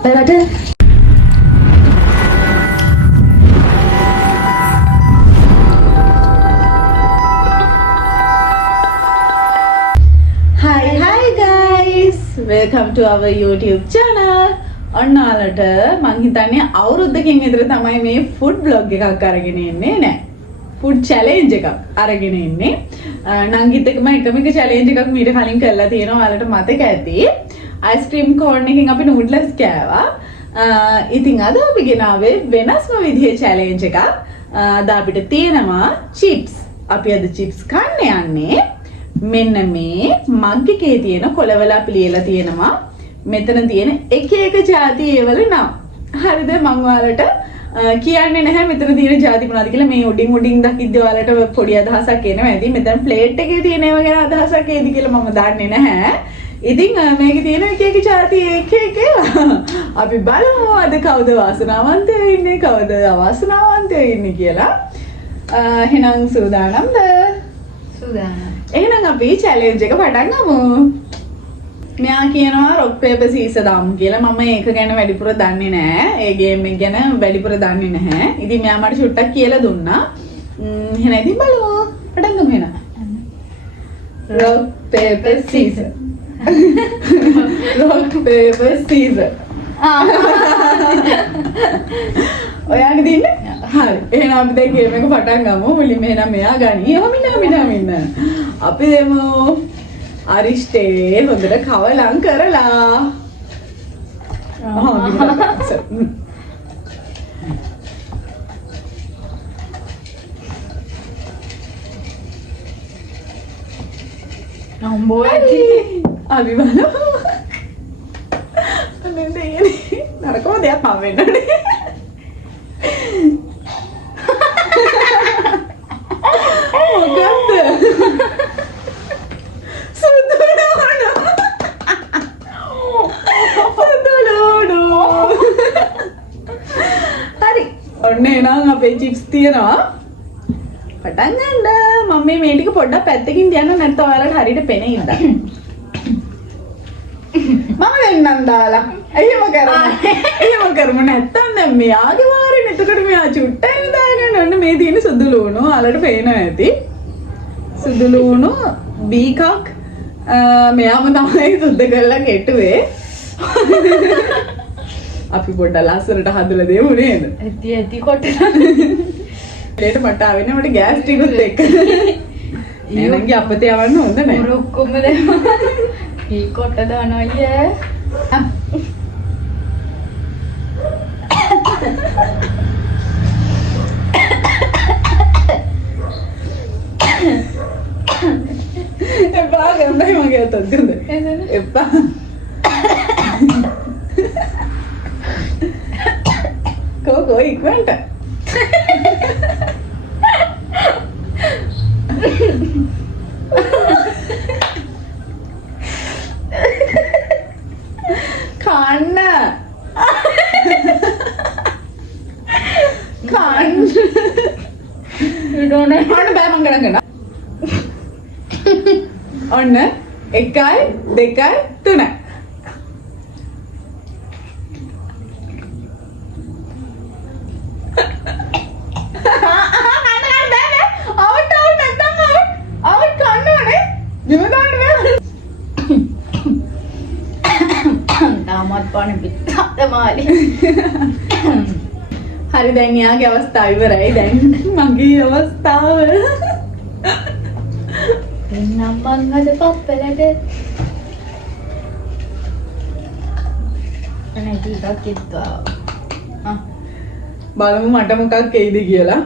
අපරට Hi guys, welcome to our YouTube channel. ඔන්නලට මං හිතන්නේ අවුරුද්දකින් විතර තමයි මේ food vlog එකක් අරගෙන ඉන්නේ නෑ. food challenge එකක් අරගෙන ඉන්නේ. නංගිත් එක්කම එකම challenge එකක් මීට කලින් කරලා තියෙනවා. ඔයාලට මතක ඇති. ice cream cone එකකින් අපි noodles කෑවා. ඉතින් අද අපි ගෙනාවේ වෙනස්ම විදිහේ challenge එකක්. අද අපිට තියෙනවා chips. අපි අද chips කන්න යන්නේ. මෙන්න මේ මග් එකේ තියෙන කොළවල අපි ලියලා තියෙනවා මෙතන තියෙන එක එක ಜಾති ඒවල නම් හරිද මම ඔයාලට කියන්නේ නැහැ මෙතන තියෙන ಜಾති මොනවද කියලා මේ උඩින් දකිද්දී ඔයාලට පොඩි අදහසක් එනවා ඇති මෙතන ප්ලේට් එකේ තියෙන ඒවා ගැන අදහසක් එයිද කියලා මම දන්නේ නැහැ ඉතින් මේකේ තියෙන එක එක ಜಾති එක එක අපි බලමු අද කවුද වාසනාවන්තයෝ ඉන්නේ කවුද අවාසනාවන්තයෝ ඉන්නේ කියලා එහෙනම් සූදානම්ද සූදානම් එහෙනම් අපි challenge එක පටන් ගමු. මෙයා කියනවා rock paper scissors දාමු කියලා. මම ඒක ගැන වැඩිපුර දන්නේ නැහැ. ඒ game එක ගැන වැඩිපුර දන්නේ නැහැ. ඉතින් මෙයා මට චුට්ටක් කියලා දුන්නා. එහෙනම් ඉතින් බලමු. පටන් ගමු එහෙනම්. rock paper scissors. rock paper scissors. ඔයාගේ දින්නේ? හරි. එහෙනම් අපි දැන් game එක පටන් ගමු. මුලින්ම එහෙනම් මෙයා ගනි. මින්න. අපි දෙමු අරිෂ්ටේ හොඳට කවලම් කරලා. නම්බෝ ඇති. අපි බලමු. අනේ දෙයනේ. නරකම දෙයක් මම වෙන්නනේ. මොකද්ද? හරි. ඔන්න එනම් අපේ chips තියෙනවා. පටන් ගන්න. මම මේ ටික පොඩ්ඩක් පැත්තකින් තියන්න නැත්නම් ඔයාලට හරියට පෙනෙයිද? මම වෙන්නම් දාලා. එහෙම කරමු නැත්තම් දැන් මෙයාගේ වාරේ එතකොට මෙයා චුට්ටයි දාගන්න ඔන්න මේ තියෙන සුදු ලුණු ඔයාලට පේනවා ඇති. සුදු ලුණු බීකක් මෙයාම තමයි සුද්ධ කරලා කෙටුවේ. අපි පොඩ්ඩක් ලස්සනට හදලා දෙමු නේද? ඇති කොටලා. ඒකට මට ආවෙන්නේ මට ගෑස් ටිකුත් එක්ක. එහෙනම් අපතේ යවන්න හොඳ නැහැ. ඔක්කොම දෙමු. ඊ කොට දානවා අයියේ. එපා ගන්නයි මගේ අතත් ගඳ. එපා. කෝ ඉක්මනට. කන්න. You don't know. ඔන්න බෑ මං ගණන් කරනවා. ඔන්න 1 2 3 හරි දැන් යාගේ අවස්ථාව ඉවරයි දැන් මගේ අවස්ථාව එන්නම් මං අද පප්පලට අනේ ටිකක් කිව්වා බලමු මට මොකක් එයිද කියලා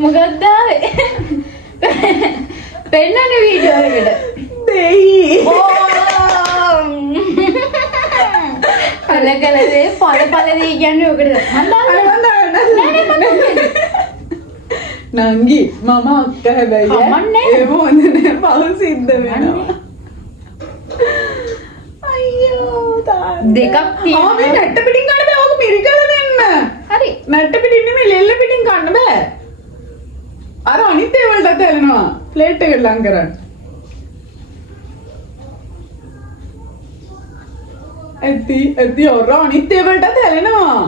මොකක්ද පෙන්නන වීඩියෝ එකට දෙයි කලකලේ පළපළදී කියන්නේ ඔකට නංගි මම අක්ක හැබැයි එහෙම හොඳ නෑ පව් සිද්ධ වෙනවා අයියෝ දෙකක් තියෙනවා මේ නැට්ට පිටින් ගන්න බෑ ඔක මිරිකලා දෙන්න හරි නැට්ට පිටින් නෙමෙයි ලෙල්ල පිටින් ගන්න බෑ අර අනිත් ඒවලට ඇලෙනවා. ප්ලේට් එකට ලං කරන්න. ඇති අර අනිත් ඒවලට ඇලෙනවා.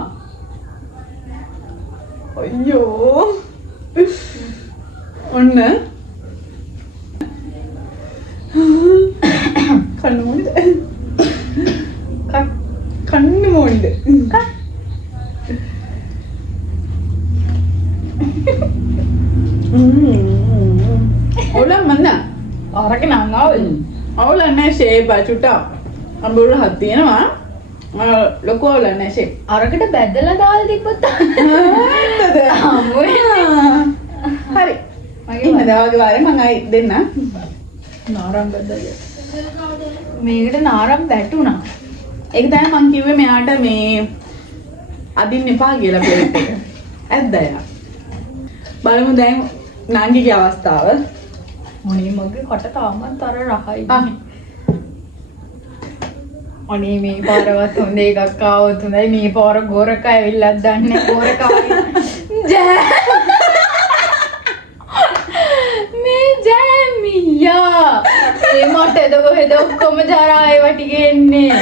අයියෝ. ඔන්න. කන්න මොන්ද? කන්න මොන්ද? ඔලම් මන්න අරක නං අවුල නැහැ ෂේප් චුට්ට අඹුර හත් තියෙනවා ලොකු අවුල නැහැ ෂේප් අරකට බැදලා දාලා තිබ්බත් හරි ඉන්න දවගේ වාරේ මම ආයි දෙන්න නාරම් බැදලා මේකට නාරම් වැටුණා ඒක තමයි මං කිව්වේ මෙයාට මේ අදින්න එපා කියලා ප්ලේට් එක ඇද්දා යා බලමු දැන් නංගිගේ අවස්ථාව මොනේ මගේ කට තාමත් අර රහයි අනේ මේ පාරවත් හොඳ එකක් ආවොත් හොඳයි මේ පාර ගොරක ඇවිල්ලා දන්නේ ගොරක මේ ජෑමියා මේ මට එද ඔක්කොම ජරා ඒවා ටික එන්නේ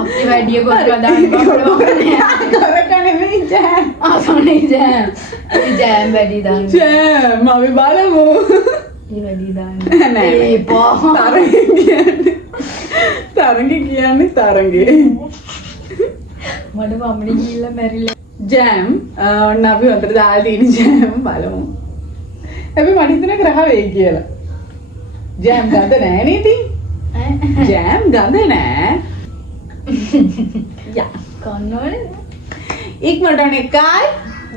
අපි වැඩි ගොරක දාන්න ගොරක නෙමෙයි ජෑම් ආසනේ ජෑම් ජෑම් වැඩි දාන්න ජෑම් අපි බලමු ඒ වැඩි දාන්න නෑ ඒ පා තරංගේ කියන්නේ තරංගේ මඩ වම්මනේ ගිහිල්ලා මැරිලා ජෑම් ඔන්න අපි හොඳට දාලා තියෙන ජෑම් බලමු අපි මට හිතෙනවා ග්‍රහ වෙයි කියලා ජෑම් ගඳ නෑ නේද ජෑම් ගඳ නෑ යා කන්නවනේ ඉක්මනට 1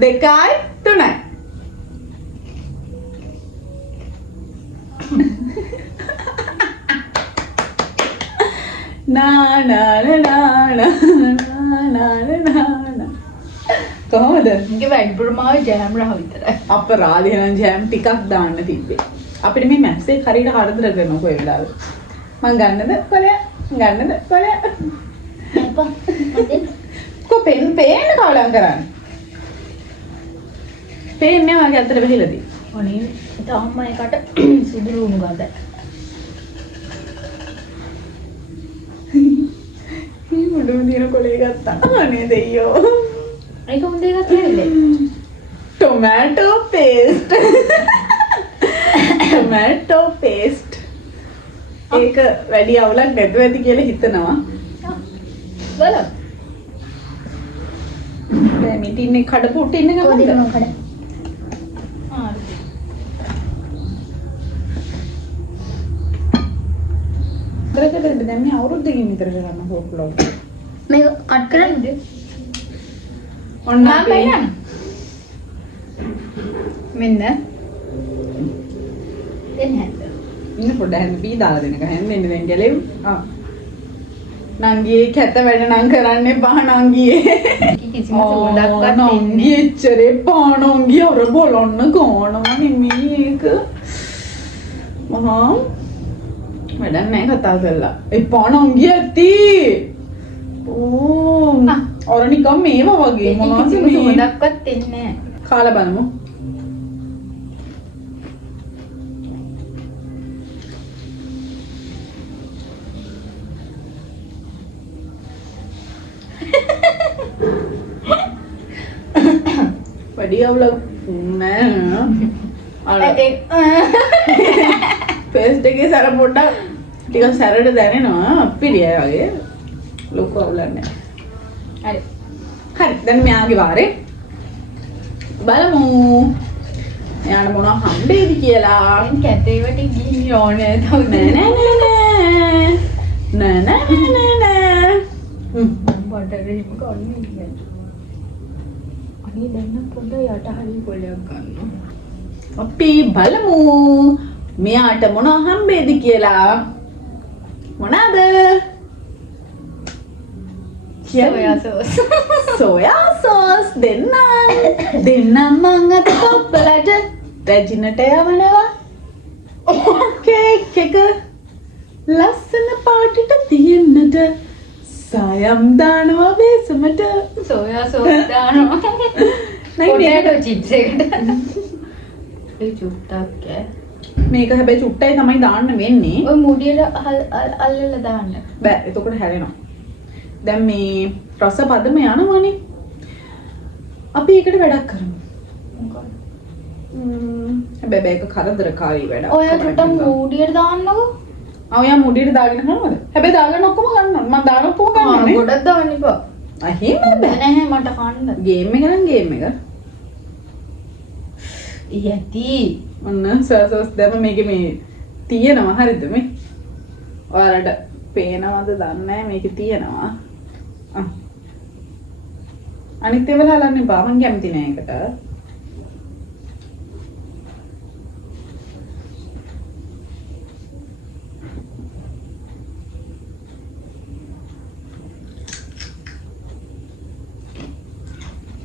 2 3 නා නා නා නා නා කොහොමද මගේ වැඩිපුරමාව ජෑම් රහ විතරයි අපරාධය නම් ජෑම් ටිකක් දාන්න තිබ්බේ අපිට මේ මැක්ස් එක හරියට හරදර කරනවා කොයි වෙලාවෙ මං ගන්නද කොලය එපා මතේ කො පේන්න කවලම් කරන්න පේන්නේ වගේ අතට බහිලාදී අනේ තාම මයකට සුදු ලුණු ගඳ මේ මුඩුම දින කොලේ ගත්තා අනේ දෙයියෝ ඒක හොඳ එකක් නෙවෙයි टोमेटो पेस्ट ඒක වැඩි අවුලක් නැතුව ඇති කියලා හිතනවා බලන්න දැන් මේ ටින්නේ කඩපු ටින්න ගමන්ද කඩ කරකටද දැන් මේ අවුරුද්දකින් විතර කරන්න හොක් බ්ලොග් මේක කට් කරන්නද ඔන්න මම බලන්න මෙන්න දෙන්න හැද ඉන්න පොඩ හැම පී දාලා දෙනක හැම මෙන්න දැන් ගැලෙව් නංගියේ කැත වැඩ නම් කරන්න එපා නංගියේ කිසිම සෝඩක්වත් නංගියේ එච්චරේ පා නංගිය අර බලන්න ගානවා නෙමෙයි ඒක මහා වැඩක් නැහැ කතා කරලා එපා නංගිය ඇති ඕ අර නිකම් මේවා වගේ මොනවද මේ සෝඩක්වත් දෙන්නේ නැහැ කාලා බලමු වැඩි අවුලක් නෑ අර පේස්ට් එකේ සැර පොඩ්ඩක් ටිකක් සැරට දැනෙනවා පිළියයි වගේ ලොකු අවුලක් නෑ හරි දැන් මෙයාගේ වාරේ බලමු එයාට මොනවා හම්බෙයිද කියලා දැන් කැතේවට ගිහින් ඕනේ නෑ බඩට හිම ගන්න ඉන්නේ අනේ දැන් පොඩ්ඩ යට හරි කොලයක් ගන්න අපි බලමු මෙයාට මොනවා හම්බෙයිද කියලා මොනවාද සෝයා සෝස් දෙන්නම් මං අත කොප්පලට රැජිනට යවනවා කේක් එක ලස්සන පාටිට තියෙන්නට සායම් දානවා බේසමට සෝයා සෝස් දානවා පොටේටෝ චිප්ස් එකට ඒ චුට්ටක් ඈ. මේක හැබැයි චුට්ටයි තමයි දාන්න වෙන්නේ. ඔය මුඩියට අල්ලලා දාන්න. බෑ එතකොට හැරෙනවා. දැන් මේ රස පදම යනවනේ. අපි ඒකට වැඩක් කරමු. හැබැයි මේක කරදරකාරී වැඩක්. ඔය චුට්ටක් මුඩියට දාන්නකෝ. ඔයා මුඩියට දාගෙන කරනවද? හැබැයි දාගෙන ඔක්කොම ගන්නවා. මම දාන ඔක්කොම ආ ගන්නනේ. ගොඩක් දාන්න එපා. එහෙම බෑ නැහැ මට කන්න. ගේම් එක නම් ගේම් එක. යටි. ඔන්න සර්සස් දැම මේකේ මේ තියෙනවා හරිද මේ? ඔයාලට පේනවද දන්නේ නැහැ මේකේ තියෙනවා. අනිත් ඒවා හලන්න එපා මං කැමති නෑ ඒකට.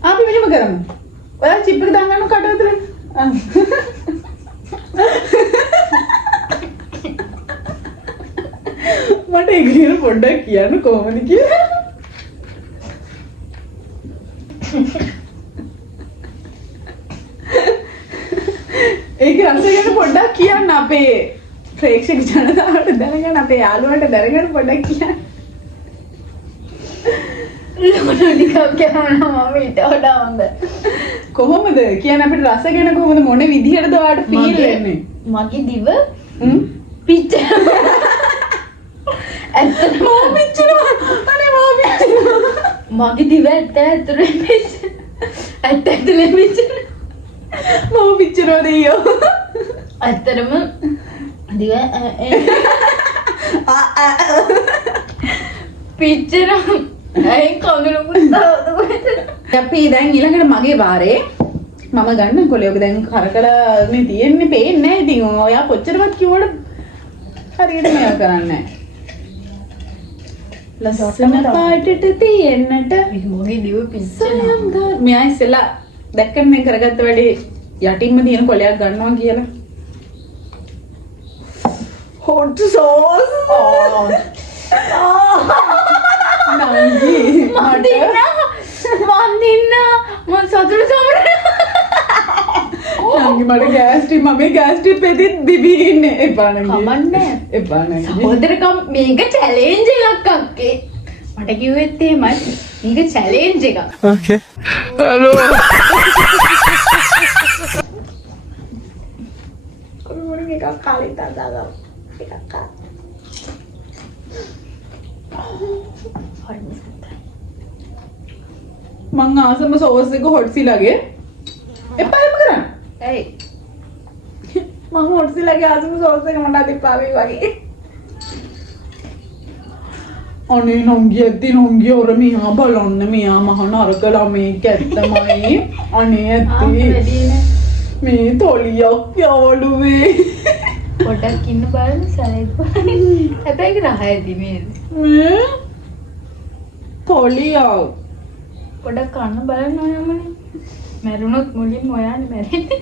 අපි මෙහෙම කරමු. ඔයා චිප් එක දාගන්න කට ඇතුලේ. මට ඒක ගැන පොඩ්ඩක් කියන්න කොහොමද කියලා. ඒක රස ගැන පොඩ්ඩක් කියන්න අපේ ප්‍රේක්ෂක ජනතාවට දැනගන්න අපේ යාළුවන්ට දැනගන්න පොඩ්ඩක් කියන්න. කොහොමද කියන්න අපිට රස ගැන කොහොමද මොන විදිහටද ඔයාලට ෆීල් වෙන්නේ? මගේ දිව පිච්චෙන. ඇත්තටම පිච්චෙනවා. අනේ මම පිච්චෙනවා. මගේ දිව ඇතුලේ පිච්චෙන. ඇතුලේ පිච්චෙන. මම පිච්චෙනවා දෙයියෝ. ඇත්තටම දිව පිච්චෙනවා. ඇයි කඳුළු පුස්තකද? අපි දැන් ඊළඟට මගේ වාරේ මම ගන්න කොලේ ඔක දැන් කරකලා තියෙන්නේ පේන්නේ නැහැ. ඉතින් ඔයා කොච්චරවත් කිව්වට හරියට මේක කරන්නේ නැහැ. ලස්සන පාටට තියෙන්නට මගේ දිව පිච්චෙනවා. මෙයා ඉස්සෙල්ලා දැක්කම මේ කරගත්ත වැඩේ යටින්ම තියෙන කොලයක් ගන්නවා කියලා. hot sauce. නංගි මම සතුටු සමරන. නංගි මට ගෑස්ටි මම ගෑස්ටි පෙදිත් දිවි ඉන්නේ. එපා නංගි. කමන්නේ. එපා නංගි. සහෝදරකම් මේක චැලෙන්ජ් එකක් අක්කේ. මට කිව්වෙත් එහෙමයි. මේක චැලෙන්ජ් එකක්. Okay. Hello. කොහොමද එකක් කාලේ දාගා. එකක් කා. මං ආසම සෝස් එක හොට් සිලාගේ. එපා එහෙම කරන්න. ඇයි? මම හොට් සිලාගේ ආසම සෝස් එක මට අද එපා වෙයි වගේ. අනේ නංගි ඇත්ති නංගි ඔර මියා බලන්න මියා මහ නරක ළමෙක් ඇත්තමයි. අනේ ඇත්ති මේ තොලියක් යාළුවේ. පොඩක් ඉන්න බලන්න සැලෙත් බලන්න. හැබැයි ඒක රහ ඇති නේද? මේ තොලියක් පොඩක් කන්න බලන්න ඕනමනේ. මැරුණොත් මුලින්ම ඔයානේ මැරෙන්නේ.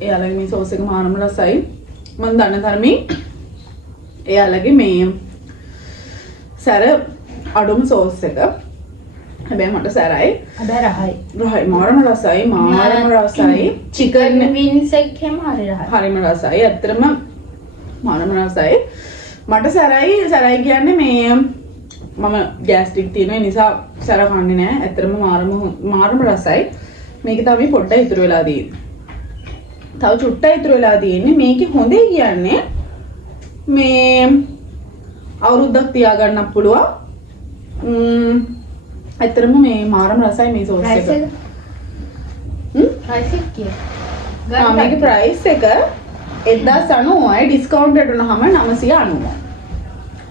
එයාලගේ මේ සෝස් එක මානම රසයි. මම දන්න තරමින් එයාලගේ මේ සැර අඩුම සෝස් එක. හැබැයි මට සැරයි. හැබැයි රහයි. රහයි මාරම රසයි මාරම රසයි. චිකන් වින්ස් එක හැම හරි රහයි. හරිම රසයි. ඇත්තටම මාරම රසයි. මට සැරයි කියන්නේ මේ මම ගෑස්ට්‍රික් තියෙන නිසා සැර කන්නේ නැහැ. ඇත්තටම මාරම රසයි. මේක තමයි පොඩ්ඩක් ඉතුරු වෙලා තියෙන්නේ. තව චුට්ටක් ඉතුරු වෙලා තියෙන්නේ. මේකේ හොඳේ කියන්නේ මේ අවුරුද්දක් තියාගන්නත් පුළුවන්. ඇත්තටම මේ මාරම රසයි මේ සෝස් එක. ප්‍රයිස් එක කිය. මේකේ ප්‍රයිස් එක 1090යි ඩිස්කවුන්ට් එකට උනහම 990.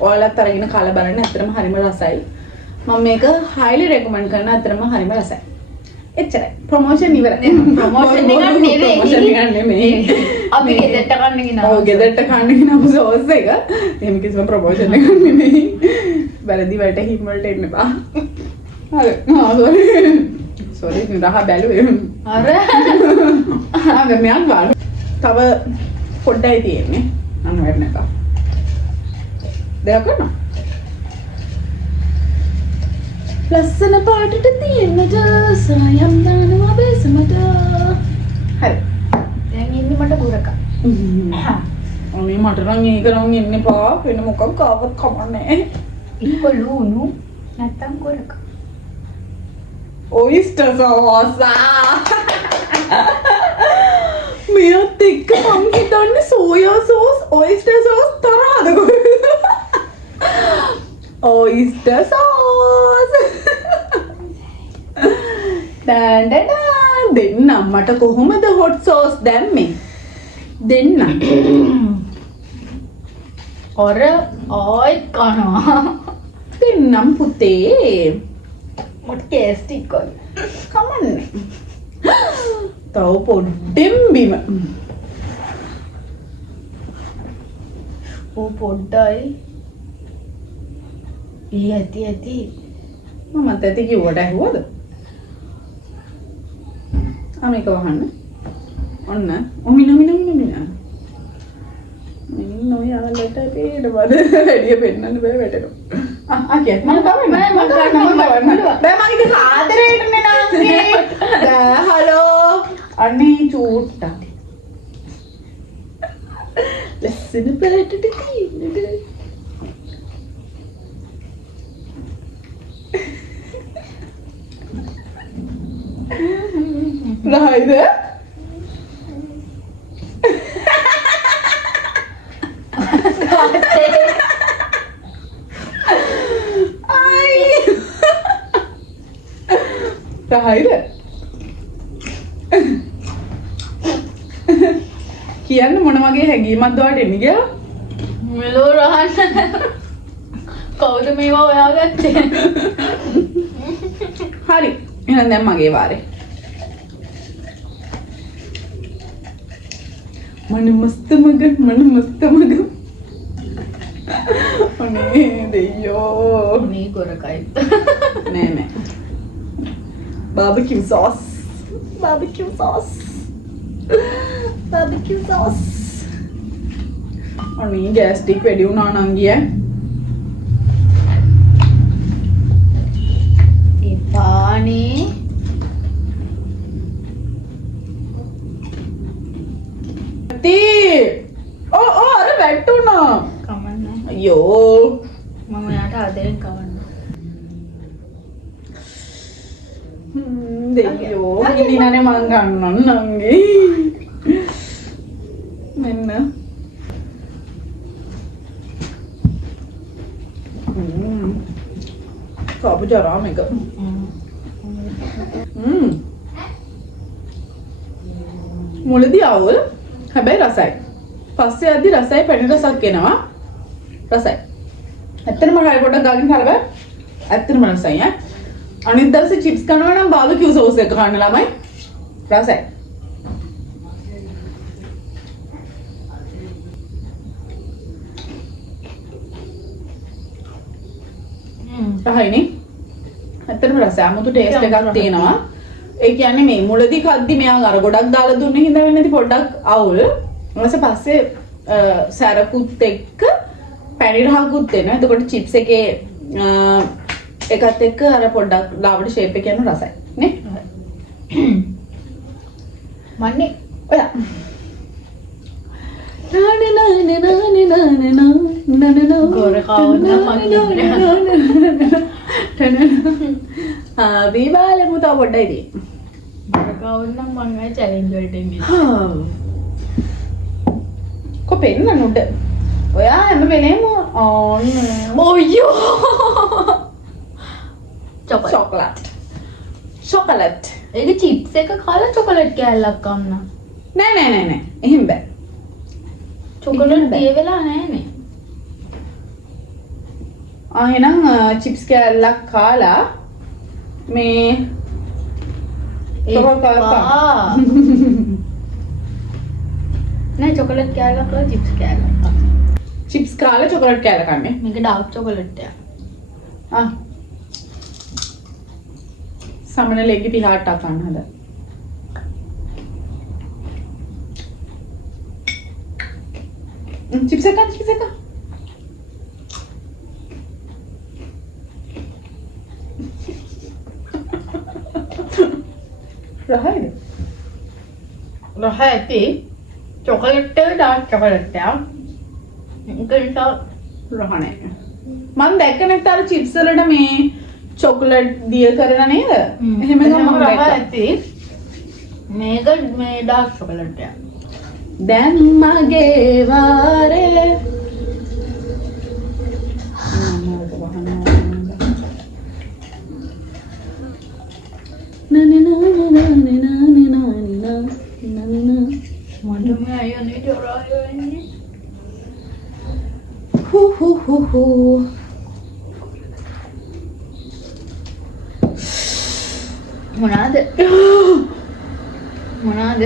ඔයාලත් අරගෙන කාලා බලන්න ඇත්තටම හරිම රසයි. මම මේක highly recommend කරනවා. ඇත්තටම හරිම රසයි. එච්චරයි. ප්‍රොමෝෂන් ඉවරයි. ප්‍රොමෝෂන් එකක් නෙවෙයි. අපි ගෙදරට කන්න ගෙනාවා. ඔව් ගෙදරට කන්න ගෙනාවු සෝස් එක. එහෙම කිසිම ප්‍රොමෝෂන් එකක් නෙමෙයි. වැරදි වැටහීම් වලට එන්න එපා. හරි. සෝරි නිරහ බැලුවේ. අර දැන් මෙයන් ගන්න. තව පොඩ්ඩයි තියෙන්නේ. අන්න වැඩ නැත. දෙයක් කරනවා. ලස්සන පාටට තියෙන්නට සායම් දානවා බේසමට. හරි. දැන් ඉන්නේ මට ගොරක. අනේ මට නම් ඒක නම් ඉන්න එපා. වෙන මොකක් කාවත් කමන්නේ. ඉක්ක ලුණු නැත්තම් ගොරක. Oyster sauce. මෙයත් එක්ක මං හිතන්නේ සෝයා සෝස්, ඔයිස්ටර් සෝස් තරහද කොහෙද? Oyster sauce. දෙන්න මට කොහොමද හොට් සෝස් දැම්මේ? දෙන්න. ඔර ආයිත් කනවා. දෙන්නම් පුතේ. මොට කේස්ටික් කොයි. කමන්නේ. තව පොඩ්ඩෙන් බිම. ඌ පොඩ්ඩයි. ඇති. මමත් ඇති කිව්වට ඇහුවද? මේක වහන්න. ඔන්න. ඔමින. මින් ඔය යාලට පේන්න බද වැඩිය පෙන්නන්න බෑ වැටෙනවා. කියත් මම කවන්නේ. මම කවන්න. බෑ මම ඉතින් ආදරේටනේ නාස්ගේ. හලෝ. අනේ චූට්ටා. ලස්සන පැලටට තියෙන්නේ. රහයිද? රහයිද? කියන්න මොන වගේ හැඟීමක්ද ඔයාලට එන්නේ කියලා? මෙලෝ රහන්න. කවුද මේවා හොයාගත්තේ? හරි. එහෙනම් දැන් මගේ වාරේ. मन मस्त मग अනේ දෙයෝ මේ ගොරකයි. නෑ barbecue sauce අනේ ගෑස්ටික් වැඩි වුණා නම් ගිය එපානේ අර වැටුණා. කමන්න. අයියෝ මම යාට ආදරෙන් කවන්න. දෙයෝ ඉනිනනේ මං ගන්නන් නංගි. මෙන්න. කාපු ජරා මේක. මුලදී අවුල් හැබැයි රසයි. පස්සේ අද්දි රසයි පැණි රසක් එනවා. රසයි. ඇත්තටම හරි පොඩ්ඩක් ගාගෙන කලබ. ඇත්තටම රසයි ඈ. අනිත් දවසේ චිප්ස් කනවා නම් බාබකියු සෝස් එක කන්න ළමයි. රසයි. රහයිනේ. ඇත්තටම රසයි. 아무තු ටේස්ට් එකක් තියෙනවා. ඒ කියන්නේ මේ මුලදී කද්දි මෙයා අර ගොඩක් දාලා දුන්නේ හින්දා වෙන්නේ නැති පොඩ්ඩක් අවුල්. ඊට පස්සේ සැරකුත් එක්ක පැණි රහකුත් එනවා. එතකොට චිප්ස් එකේ එකත් එක්ක අර පොඩ්ඩක් ලාවට ෂේප් එක යන රසයි නේ. මන්නේ ඔයා ගොරකවන්න අපි බලමු තව පොඩ්ඩයි දී. ගොරකවන්න මං ආයි චැලෙන්ජ් වලට එන්නේ. කො පෙන්නන්න උඩ. ඔයා හැම වෙලේම ඕන් ඔයෝ චොකලට්. ඒක චිප්ස් එක කාලා චොකලට් කෑල්ලක් කන්න. නෑ. එහෙම බෑ. චොකලට් දිය වෙලා නැහනේ. එහෙනම් චිප්ස් කෑල්ලක් කාලා මේ නෑ චොකලට් කෑල්ලක් වල චිප්ස් කෑල්ලක්. චිප්ස් කාලා චොකලට් කෑල්ල කන්නේ. මේක ඩාර්ක් චොකලට් එක. සමනලෙගේ පිහාට්ටක් ගන්න හද. චිප්ස් එක ගන්න චිප්ස් එක. රහයිද? රහ ඇති චොකලට් ඩාර්ක් චොකලට් එක. ඒක නිසා රහ නැහැ. මම දැක්ක නැත්නම් අර චිප්ස් වලට මේ චොකලට් දිය කරලා නේද? එහෙම එකක් මම රහ දැක්කා. ඇති. මේක මේ ඩාර්ක් චොකලට් එක. දැන් මගේ වාරේ මට මේ අයියනේ ජොරාය වෙන්නේ. මොනවාද? මොනවාද?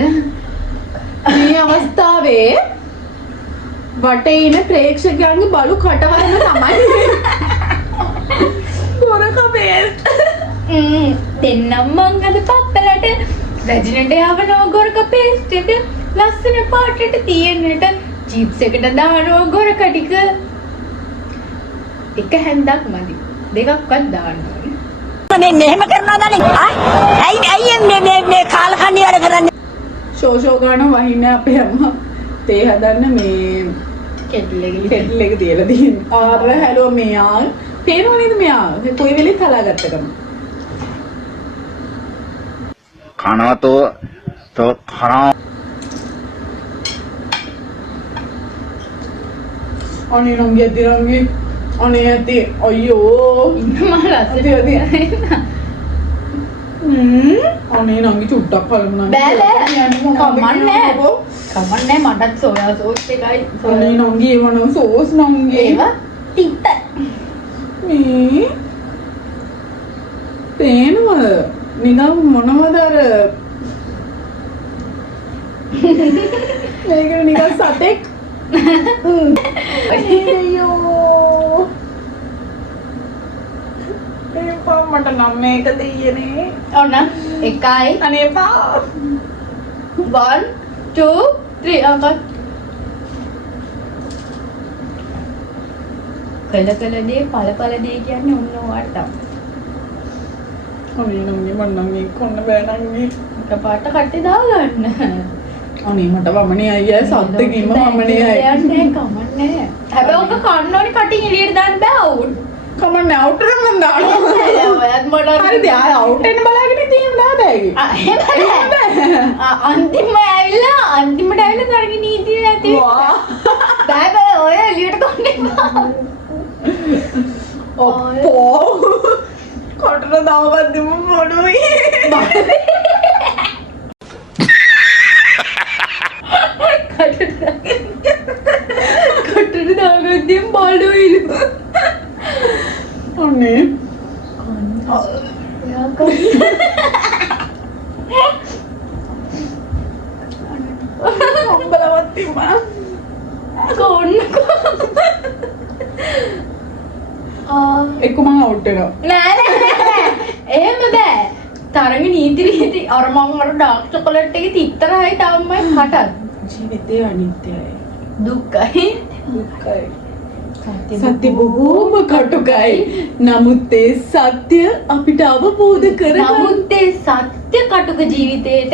මේ අවස්ථාවේ වටේ ඉන ප්‍රේක්ෂකයන්ගේ බලු කටවන්න තමයි ගොරක බේස් දෙන්නම් මං අද පප්පලට රැජිනට යවනවා ගොරක පේස්ට් එක ලස්සන පාටට තියෙන්නට චිප්ස් එකට දානවා ගොරක ටික එක හැන්දක් මදි දෙකක්වත් දාන්න ඕනේ මෙහෙම කරනවද නේ ඇයි මේ කාලකන්ණි වැඩ කරන්නේ ෂෝ ගාන වහින්න අපේ අම්මා තේ හදන්න මේ කෙටල් එක තියලා තියෙන. ආර හැලෝ මෙයා පේනව නේද මෙයා? කොයි වෙලෙත් හලාගත්තකම. කනවතෝ තෝ කනවා අනේ නංගි අදිරංගි අනේ ඇති අයියෝ මම ලස්සන අනේ නංගි චුට්ටක් කලමුණා. කමන්නේ මටත් සෝයා සෝස් එකයි අනේ නංගි ඒව නම් සෝස් නංගි. ඒවා තිත්ත මේ පේනවද? නිකන් මොනවද අර මේක නිකන් සතෙක්. අයියෝ එපා මට නම් මේක දෙයියනේ. ඔන්න එකයි අනේ එපා. 1 2 3 අඟත් කළ දේ ඵල දේ කියන්නේ ඔන්න ඔයාට තමයි. අනේ නංගි මම නම් මේක කොන්න බෑ නංගි. එකපාරට කට්ටි දාගන්න. අනේ මට වමනේ අයියා සද්දකින්ම වමනේ අයියා. යන්නේ කමන්නේ. හැබැයි ඔක කන්න ඕනි කටින් එළියට දාන්න බෑ අවුල්. කමන්නේ අවුට් එකක් මන් දානවා. ඔයත් මට හරිද ආ අවුට් එන්න බලාගෙන තියෙන දාදෑගේ. අන්තිමට ඇවිල්ලා තරගේ නීතිය ඇති බෑ ඔය එළියට කොන්නේ ඔප්පෝ කොටර දාවත් දෙමු මොඩුයි. කටට දාගත්තියෙන් බඩුයිලු අනේ අම්බලවත් තිබ්බා. කොන්න එක්ක මම අවුට් වෙනවා. නෑ එහෙම බෑ තරගේ නීති අර මං අර ඩාර්ක් චොකලට් එකේ තිත්තරයි තමයි කටත් ජීවිතය අනිත්‍යයි. දුක්ඛයි දුක්ඛයි. සත්‍ය බොහෝම කටුකයි. නමුත් ඒ සත්‍ය අපිට අවබෝධ කරගන්න නමුත් ඒ සත්‍ය කටුක ජීවිතේට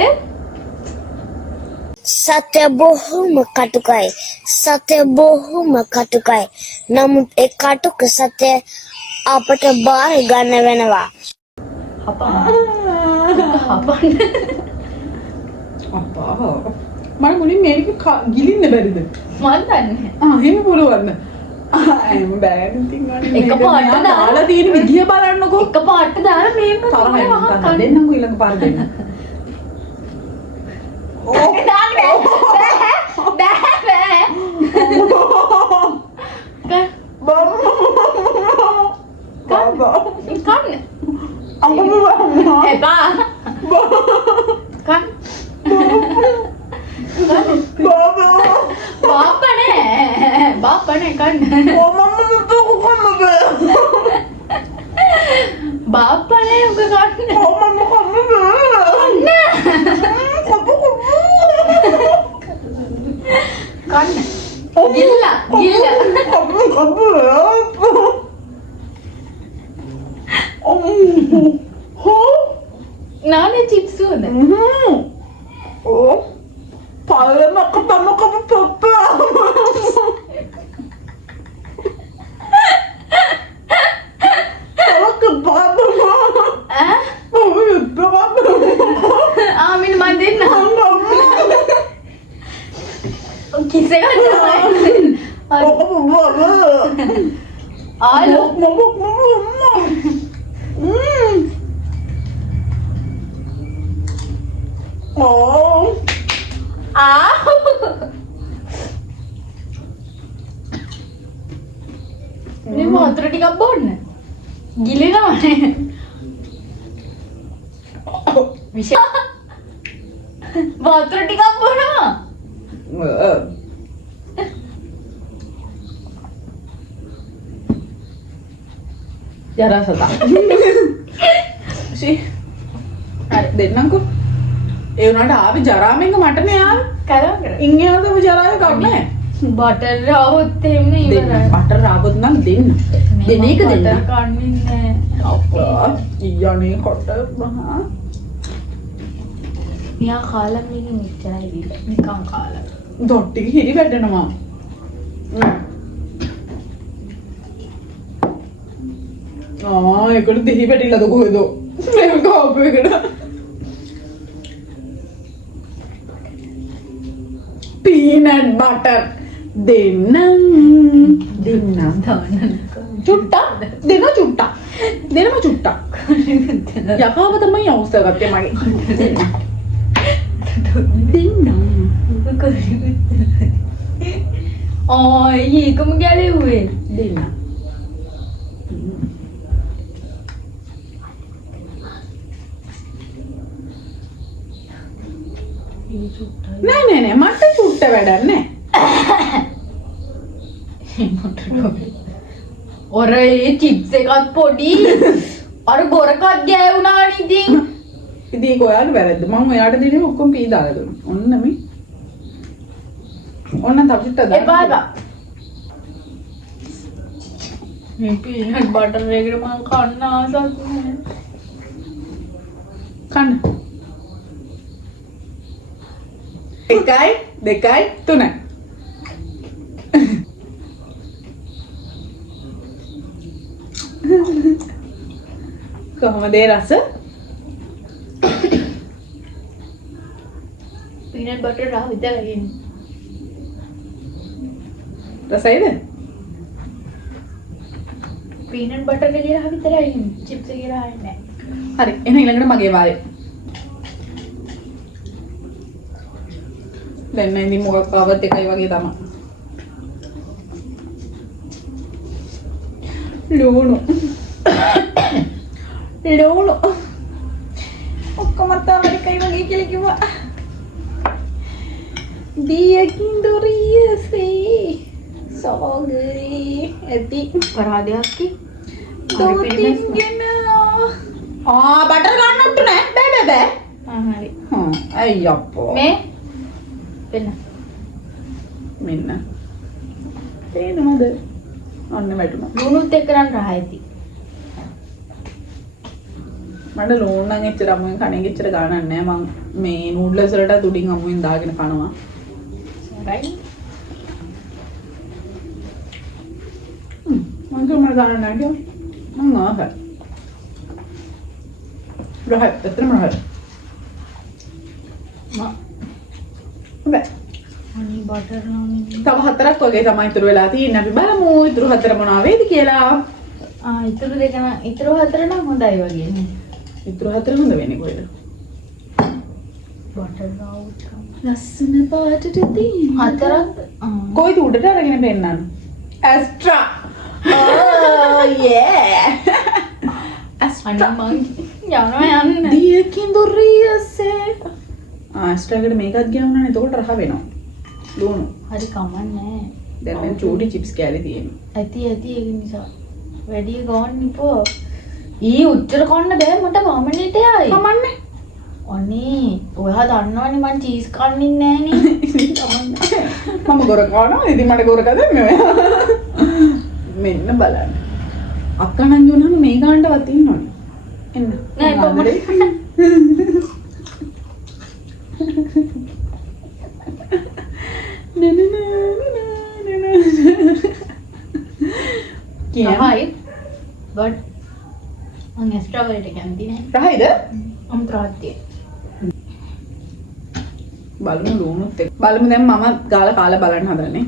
සත්‍ය බොහොම කටුකයි සත්‍ය බොහොම කටුකයි නමුත් ඒ කටුක සත්‍ය අපට බාර ගන්න වෙනවා හපන්න අප්පා මම මුලින් මේක ගිලින්න බැරිද? මන් දන්නේ එහෙම පුළුවන්ද? එහෙම බෑ ඉතින් අනේ එක පාට දාලා තියෙන විදිය බලන්නකෝ. එක පාට දාලා මේක තරහයි මම දෙන්නකෝ ඊළඟ පාර දෙන්න. बापने උග ගන්න. කන්න. ගිල්ල. නානේ චිප්ස් උද. ආමින මන් දෙන්න. කිස් එක ගන්න. ආලෝ. මේ වතුර ටිකක් බොන්න. ගිලිනවනේ. වතුර ටිකක් බොනවා. ජරා සතා. හරි දෙන්නම්කෝ. ඒ වුණාට ආවේ ජරාමෙන්ග මටනේ ආවේ. කරා කර. ඉංග්‍රීසියෙන් ජරාවේ කන්නේ. බටර් આવොත් එහෙම ඉවරයි. බටර් ආවොත් නම් දෙන්න. දෙන එක දෙන්න. බටර් කන්නේ නැහැ. අප්පා ඊයනේ කොට මහා. මියා කාලා මේක මෙච්චරයි දීලා. නිකන් කාලා. දොට්ටික හිරි වැටෙනවා. ඒකට දෙහි වැටිලාද කොහෙද? මේක කාපු එකට. peanut butter දෙන්නම් චුට්ටක් දෙන චුට්ටක් දෙනම චුට්ටක් යකාව තමයි අවශ්‍ය ගත්තේ මගේ දෙන්නම් ඒකම ගැලෙව්වේ දෙන්න නෑ මට චුට්ට වැඩක් නෑ ඔර ඒ චිප්ස් එකත් පොඩි අර ගොරකත් ගෑවුණානේ ඉතින් ඉතින් ඒක ඔයාලගේ වැරද්ද මම ඔයාට දෙන්නේ ඔක්කොම පී දාලා දුන්නා ඔන්න මේ ඔන්න තව චුට්ටක් දාන්න එපා මේ පීනට් බටර් එකට මම කන්න ආසක් නෑ කන්න දෙකයි තුනයි කොහොමද ඒ රස පීනට් බටර් රහ විතරයි ඉන්නේ රසයිද පීනට් බටර් එකේ රහ විතරයි ඉන්නේ චිප්ස් එකේ රහ නැහැ හරි එහෙනම් ඊළඟට මගේ වාරේ දැන් නම් ඉතින් මොකක් ආවත් එකයි වගේ තමයි ලුණු ඔක්කොම තමයි එකයි වගේ කියලා කිව්වා දියකින් දොරියසේ සෝගරි ඇති කරාදයක් කි දෝතින්ගෙන බටර් ගන්න උට්ටු නෑ බෑ හරි අයි අප්පෝ මේ වෙන මෙන්න තේනවද ඔන්න වැටුණා ලුණුත් එක්ක නම් රහ ඇති මට ලෝන් නම් එච්චර අමුවෙන් කණේ එච්චර ගානක් නෑ මං මේ නූඩ්ලස් වලට උඩින් අමුවෙන් දාගෙන කනවා right මං මට ගානක් නෑ කියෝ මං ආහයි රහ එතරම් රහ හොඳයි honey butter නම් තව හතරක් වගේ තමයි ඉතුරු වෙලා තියෙන්නේ අපි බලමු ඉතුරු හතර මොනවා වේද කියලා ඉතුරු දෙක නම් ඉතුරු හතර නම් හොඳයි වගේ නේ ඉතුරු හතර හොඳ වෙන්නේ කොහෙද butter out ලස්සන පාටට තියෙන හතරක් කොයිද උඩට අරගෙන පෙන්නන්න ඇස්ට්‍රා oh yeah අනේ මං යනවා යන්න දියකින් දොරියසේ ඇස්ට්‍රා එකට මේකත් ගියවුණානේ එතකොට රහ වෙනවා ලුණු හරි කමන්නේ දැන් චූටි චිප්ස් කෑලි තියෙනවා ඇති ඒක නිසා වැඩි ගෝන් නිපෝ ඊ උච්චර කන්න බෑ මට වමනෙට යයි. කමන්නේ. අනේ ඔයා දන්නවනේ මං චීස් කන්නේ නෑනේ. මම ගොර කනවා. ඉතින් මට ගොර කදන්නේ ඔයා. මෙන්න බලන්න. අක්කා නංගි උනහම මේ ගානටවත් ඉන්නවනේ. එන්න. නෑ කොහොමද? කියයි බට් මං එක්ස්ට්‍රා වලට කැමති නෑ. රහයිද? අම්ත්‍රාත්‍ය. බලමු ලුණුත් එක්ක. බලමු දැන් මම ගාලා කාලා බලන්න හදන්නේ.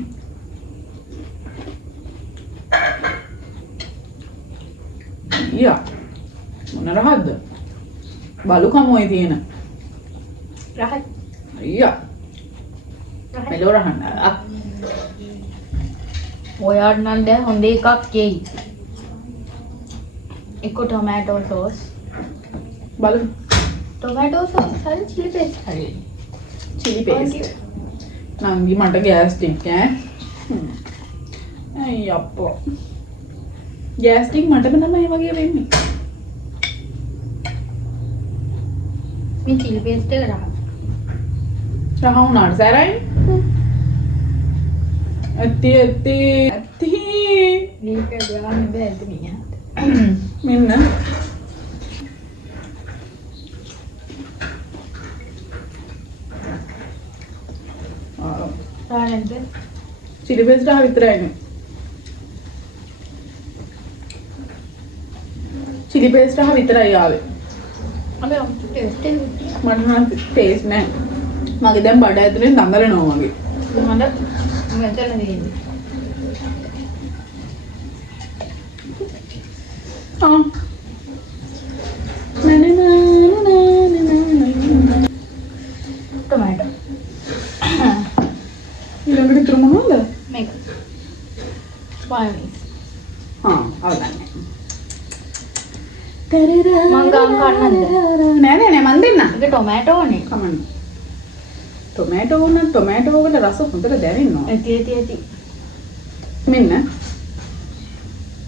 යා මොන රහද්ද? බලු කමෝයි තියෙන. රහත්. අයියා. මෙලෝ රහන්න. ඔයාට නම් දැන් හොඳ එකක් කෙයි. එක ටොමැටෝ සෝස්. බලමු. ටොමැටෝ සෝස් හරි චිලි පේස්ට් හරි. Chile paste. නංගි මට ගෑස් ටික් ඈ. අයි අප්පෝ. ගෑස් ටික් මටම තමයි වගේ වෙන්නේ. මේ චිලි පේස්ට් එක රහ. රහ වුණාට සැරයි. ඇත්ති. මේක ගාන්න බෑ එතනින්. මෙන්න. සාරෙන්ද? චිලි පේස්ට් එක විතරයිනේ. චිලි පේස්ට් එක විතරයි ආවේ. අපි අමුතු ටේස්ට් එක මට නම් ටේස්ට් නැහැ. මගේ දැන් බඩ ඇතුලේ දඟලනවා වගේ. මට මෙතන දෙන්නේ. ආ. ටොමැටෝ. ඊළඟට ඉතුරු මොනවද? මේක. මයොනීස්. අවදාන්නේ. මං ගාම් කන්නද? නෑ මන් දෙන්න. ඒක ටොමැටෝනේ. කමන්න. ටොමැටෝ වල රස හොඳට දැනෙනවා. ඇති. මෙන්න.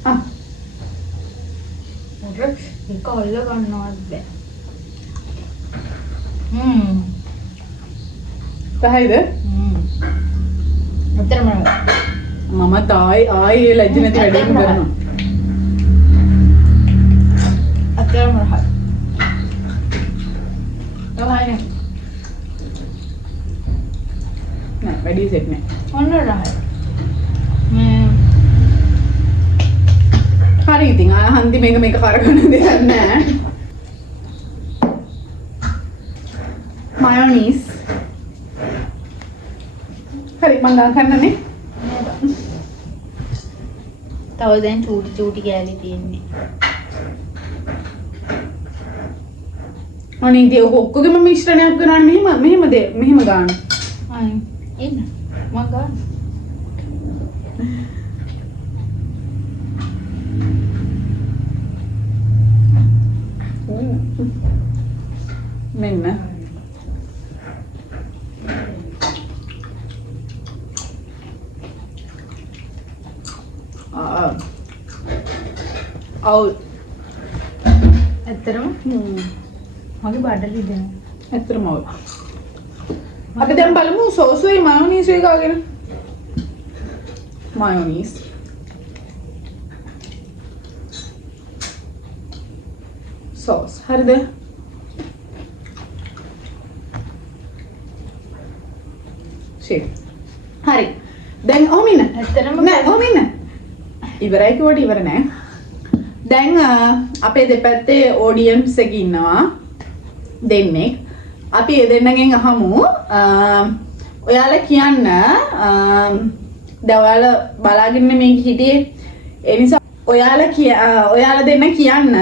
ආ. ඒක අල්ල ගන්නවත් බෑ. රහයිද? අතරම මම ආයි ලැජ්ජ නැති වැඩේම කරනවා. අතරම රහයි. රහයි නෑ වැඩි සෙට් නෑ. ඔන්න රහයි. හරි ඉතින් හන්දි මේක කරගන්න දෙයක් නෑ. මයොනීස්. හරි මං ගා කන්නනේ. තව දැන් චූටි කෑලි තියෙන්නේ. අනේ ඉතින් ඔක්කොගෙම මිශ්‍රණයක් කරන්නේ මෙහෙම ගන්න. අය එන්න මං ගන්න. මෙන්න. ඇත්තටම මගේ බඩලි දෙනවා. ඇත්තටම අපි දැන් බලමු සෝසුයි මයොනීස් එක ගාගෙන. මයොනීස්. සෝස්. හරිද? ෂේප්. හරි. දැන් ඔහොම ඉන්න. ඇත්තටම නෑ ඔහොම ඉන්න. ඉවරයි කිව්වට ඉවර නෑ. දැන් අපේ දෙපැත්තේ ඔඩියන්ස් එක ඉන්නවා. දෙන්නෙක්. අපි ඒ දෙන්නගෙන් අහමු ඔයාලා කියන්න දැන් ඔයාලා බලාගෙන මේක හිටියේ ඒ නිසා ඔයාලා දෙන්න කියන්න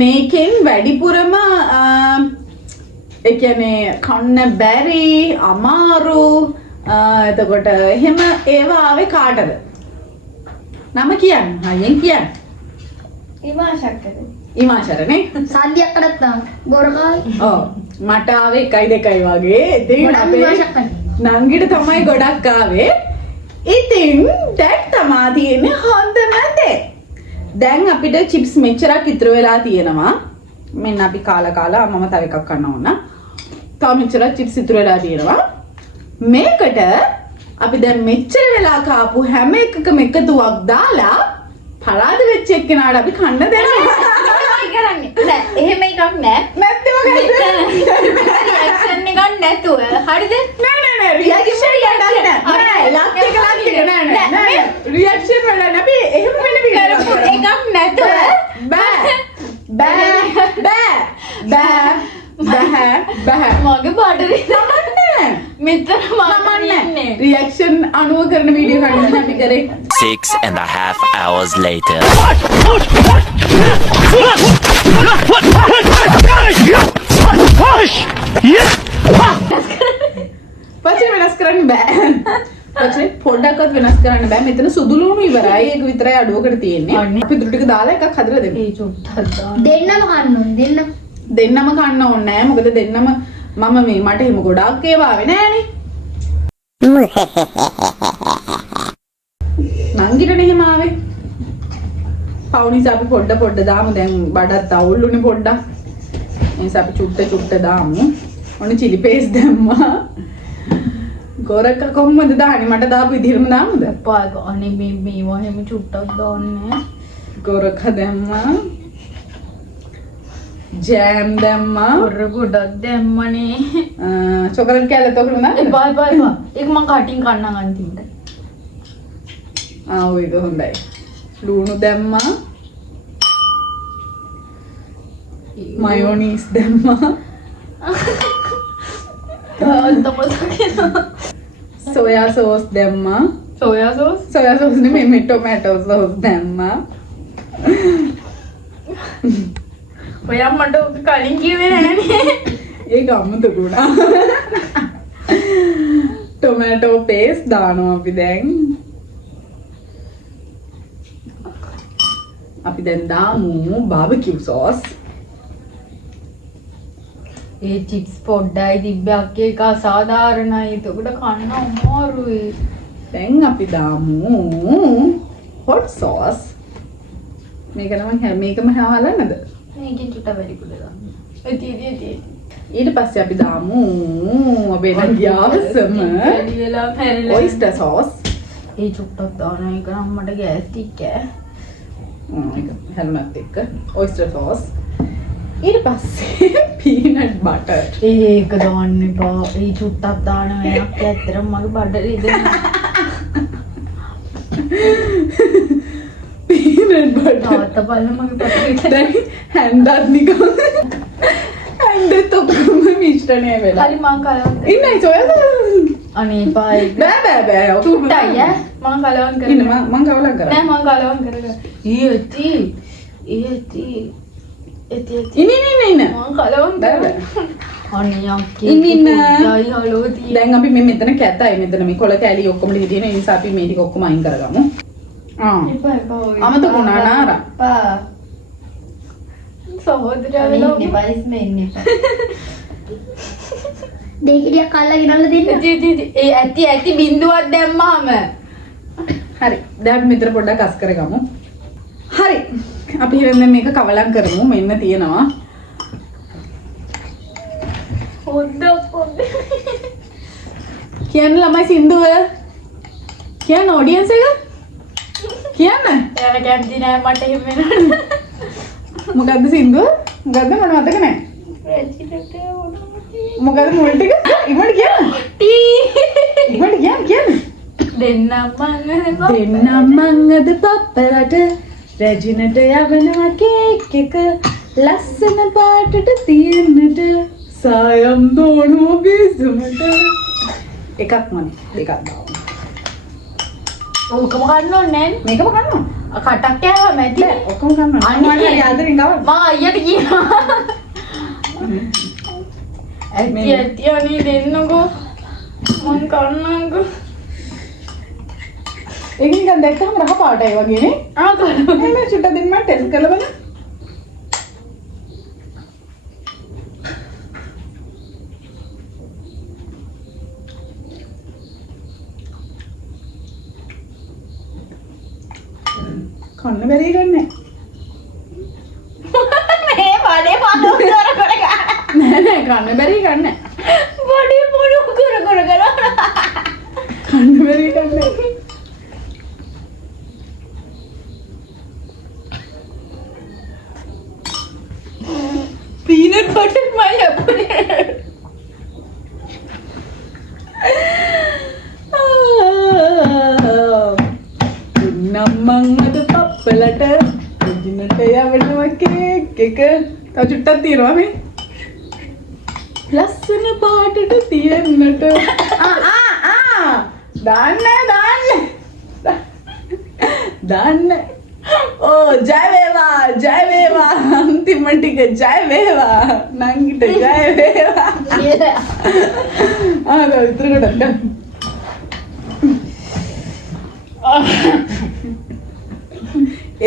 මේකෙන් වැඩිපුරම ඒ කියන්නේ කන්න බැරි අමාරු එතකොට එහෙම ඒවා ආවේ කාටද? නම කියන්න. හයියෙන් කියන්න. ඉමාශක්කද? ඉමාශරනේ. සාධ්‍යයක් කරත්තා ගොරකායි ඔව් මට ආවේ 1 2යි වගේ. ඉතින් ගොඩක් අපේ ඉමාශක්කයි. නංගිට තමයි ගොඩක් ආවේ. ඉතින් දැන් තමා තියෙන්නේ හොඳම දේ. දැන් අපිට චිප්ස් මෙච්චරක් ඉතුරු වෙලා තියෙනවා. මෙන්න අපි කාලා මම තව එකක් කන්න ඕන. තව මෙච්චරක් චිප්ස් ඉතුරු වෙලා තියෙනවා. මේකට අපි දැන් මෙච්චර වෙලා කාපු හැම එකකම එකතුවක් දාලා පරාද වෙච්ච එක්කෙනාට අපි කන්න දෙනවා. කරන්නේ නෑ එහෙම එකක් නෑ නැත්නම් රියැක්ෂන් එකක් නැතුව හරිද නෑ රියැක්ෂන් රියැක්ෂන් වල නැපි එහෙම වෙන කරපු එකක් නැතුව බෑ මගේ බඩරි මෙතන මමන්නේ රියැක්ෂන් අනුව කරන වීඩියෝ කන්න අපි කරේ 6.5 hours later. පස්සේ වෙනස් කරන්න බෑ. පස්සේ පොඩ්ඩක්වත් වෙනස් කරන්න බෑ. මෙතන සුදු ලුණු ඉවරයි. ඒක විතරයි අඩුවකට තියෙන්නේ. අපි දුරු ටික දාලා එකක් හදලා දෙමු. ඒ චුට්ටක් දාන්න දෙන්නම කන්න ඕන දෙන්නම කන්න ඕනේ නෑ. මොකද දෙන්නම මම මේ මට එහෙම ගොඩාක් ඒවා ආවේ නෑනේ. නංගිටනේ එහෙම ආවේ. පවුනිසා අපි පොඩ්ඩ දාමු. දැන් බඩත් අවුල්ුනේ පොඩ්ඩක්. ඒ නිසා අපි චුට්ට දාමු. ඔන්න චිලි පේස්ට් දැම්මා. ගොරක කොහොමද දාන්නේ? මට දාපු විදිහටම දාමුද? පාග අනේ මේ වහෙම චුට්ටක් දාන්නේ ගොරක දැම්මා. ජෑම් දැම්මා. හොර ගොඩක් දැම්මනේ චොකලට් කෑල්ලත් ඔකම දාන්න. එපා ඒක මං කටින් කන්නම් අන්තිමට ඔය ඒක හොඳයි. ලුණු දැම්මා. මයොනීස් දැම්මා. සෝයා සෝස් දැම්මා. සෝයා සෝස් සෝයා සෝස් නෙමෙයි මේ ටොමැටෝ සෝස් දැම්මා. ඔයා මට ඔක කලින් කිව්වේ නෑනේ ඒක අමුතු ගුණා. ටොමැටෝ පේස්ට් දානවා අපි දැන්. අපි දැන් දාමු බාබකියු සෝස්. ඒ චිප්ස් පොඩ්ඩයි තිබ්බේ අක්කේ එක අසාධාරණයි. එතකොට කන්න අමාරුයි. දැන් අපි දාමු හොට් සෝස්. මේකම හාලන්නද? මේකෙන් චුට්ට වැඩි කුඩ දාන්න. එති. ඊට පස්සේ අපි දාමු අපේ නංගියාවසම වැඩි වෙලා පැරලා. Oyster sauce. ඒ චුට්ටක් දාන එක නම් මට ගෑස්ටික් ඈ. ඒක හැලුණත් එක්ක ඔයිස්ටර් සෝස්. ඊට පස්සේ පීනට් බටර්. ඒක දාන්න එපා. ඒ චුට්ටක් දාන එකක් ඇත්තටම මගේ බඩ රිදෙනවා. Peanut butter. තාත්තා බලන්න මගේ බඩ රිදෙනවා. දැන් හැන්දත් නිකන් හැන්දත් ඔක්කොම මිශ්‍රණය වෙලා. හරි මං කලවම් ඉන්නයි සොයා සෝස්. අනේ එපා ඒක. බෑ ඔක්කොම චුට්ටයි ඈ. මං කලවම් ඉන්න කරනවා. මං කවලම් කරා. නෑ මං කලවම් කරගන්න. ඒති. ඉන්න මං කලවම් බෑ කරනවා. අනේ අක්කේ. ඉන්න. ජයි හලෝ තියෙන. දැන් අපි මෙතන කැතයි මෙතන මේ කොළ කැලි ඔක්කොම ටික තියෙන නිසා අපි මේ ටික ඔක්කොම අයින් කරගමු. එපා. අමතක වුණා නාරා. එපා. සහෝදරයා වෙලා දෙකිටියක් කල්ලා ගෙනල්ලා දෙන්න. ඒ ඇති බින්දුවක් දැම්මාම. හරි. දැන් අපි මෙතන පොඩ්ඩක් අස් කරගමු. හරි. අපි හිතන්නේ මේක කවලම් කරමු. මෙන්න තියෙනවා. හොද්ද. කියන්න ළමයි සින්දුව. කියන්න ඔඩියන්ස් එක. කියන්න. එයාලා කැමති නෑ මට එහෙම වෙනවද? මොකද්ද සින්දුව? මොකද්ද මට මතක නැහැ. මොකද්ද මුල් ටික? ඉක්මනට කියන්න. ඉක්මනට කියන්න. දෙන්නම් මං අද පප්පලට රැජිනට යවනවා කේක් එක ලස්සන පාටට තියෙන්නට සායම් දෝනවා බිසමට එකක් මනේ දෙකක් දාමු. ඕකම කන්න ඕනේ නෑනේ. මේකම කන්නවා. කටක් කෑවම ඇති. ඔක්කොම කන්නවා. අනේ. අනිත් ආදරෙන් ගවන්න. මම අයියට කියනවා. ඇති අනේ දෙන්නකෝ. මං කන්නම්කෝ. ඒක නිකන් දැක්කම රහ පාටයි වගේ නේ. කරනවා. මේ චුට්ට දෙන්න මම ටෙස්ට් කරලා බලන්න. කන්න බැරි ගන්නෑ. කන්න බැරි ගන්න. බොඩි පොඩු කර කරනවා. කන්න බැරි ගන්න. peanut butter my opponent. නම්මං අද පප්පලට එදිනට යවනවා කේක් එක. තව චුට්ටක් තියෙනවා මේ. ලස්සන පාටට තියෙන්නට. දාන්න. ඕ ජය වේවා අන්තිම ටික ජය වේවා නංගිට ජය වේවා. ඉතුරු කොටක් ගන්න.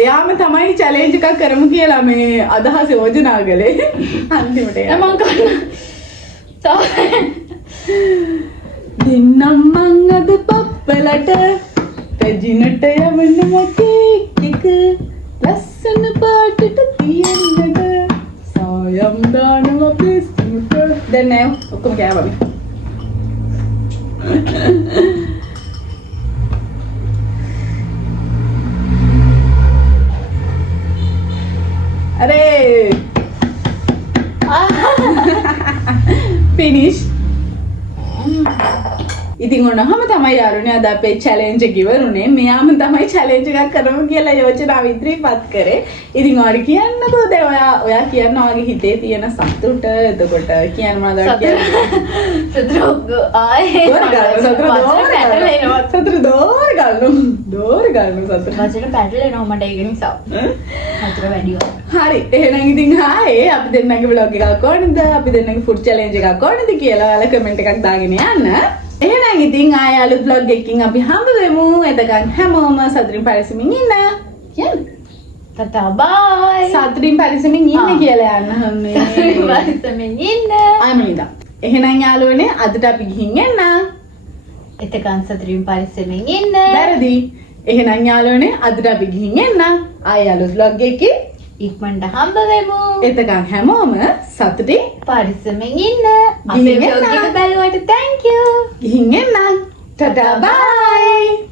එයාම තමයි චැලෙන්ජ් එකක් කරමු කියලා මේ අදහස යෝජනා කළේ. අන්තිමට මං කරන්න. දෙන්නම් මං අද පප්පලට රජිනට යවනවා කේක් එක ලස්සන පාටට තියෙන්නට සායම් දානවා පිස්සුට. දැන් නෑ ඔක්කොම කෑවා මේ. अरे finish. ඉතින් ඔන්නම තමයි යාළුවනේ අද අපේ චැලෙන්ජ් එක ඉවරුනේ. මෙයාම තමයි චැලෙන්ජ් එකක් කරමු කියලා යෝජනාව ඉදිරිපත් කරේ. ඉතින් ඔයාලට කියන්නකෝ දැන් ඔයා කියන්න ඔයාගේ හිතේ තියෙන සතුට. එතකොට කියන්න මොනවද කියන්නේ? සතුට ආයේ සතුට දෝර ගන්න සතුට. වචන පැටලෙනවා මට ඒක නිසා. සතුට වැඩි වුණා. හරි එහෙනම් ඉතින් ආයේ අපි දෙන්නගේ vlog එකක් ඕනද අපි දෙන්නගේ food challenge එකක් ඕනද කියලා ඔයාලා comment එකක් දාගෙන යන්න. එහෙනම් ඉතින් ආයේ අලුත් vlog එකකින් අපි හම්බ වෙමු. එතකන් හැමෝම සතුටින් පරිස්සමින් ඉන්න. කියන්න. ටටා බයි. සතුටින් පරිස්සමින් ඉන්න කියලා යන්න හැන්නේ. පරිස්සමින් ඉන්න. ආමනිදා. එහෙනම් යාළුවනේ අදට අපි ගිහින් එන්න. එතකන් සතුටින් පරිස්සමින් ඉන්න. වැරදි. එහෙනම් යාළුවනේ අදට අපි ගිහින් එන්න. ආයේ අලුත් vlog එකකින් ඉක්මනට හම්බ වෙමු. එතකන් හැමෝම සතුටින් පරිස්සමෙන් ඉන්න. අපේ vlog එක බලුවට thank you. ගිහින් එන්න. ටටා බයි.